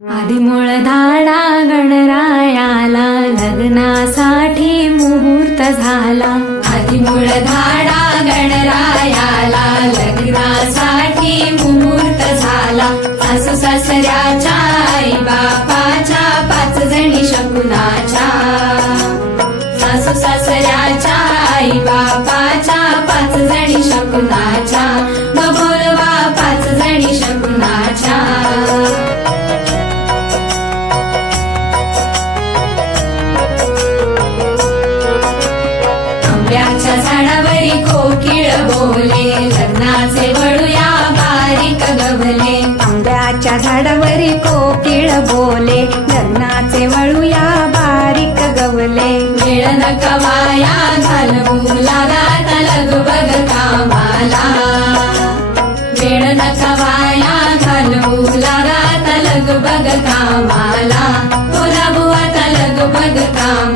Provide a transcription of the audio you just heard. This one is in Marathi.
आदिमूळ धाडा गणरायाला लग्नासाठी मुहूर्त झाला। आदिमूळ धाडा गणरायाला लग्नासाठी मुहूर्त झाला। सासू सासऱ्याच्या आई बापाच्या 5 जणी शकुनाच्या। सासू सासऱ्याच्या आई बापाच्या 5 जणी शकुनाच्या। बोलवा 5 जणी शकुनाच्या। आंब्याच्या झाडावरी कोकिळ बोले लग्नाचे वळूया बारीक गवले। आंब्याच्या झाडावरी कोकिळ बोले लग्नाचे वळूया बारीक गवले। वेळ नकवाया घालवू लागात लगबग कामाला। वेळ नकवाया घालवू लागात लगबग कामाला। बोला बुवा लगबग कामाला।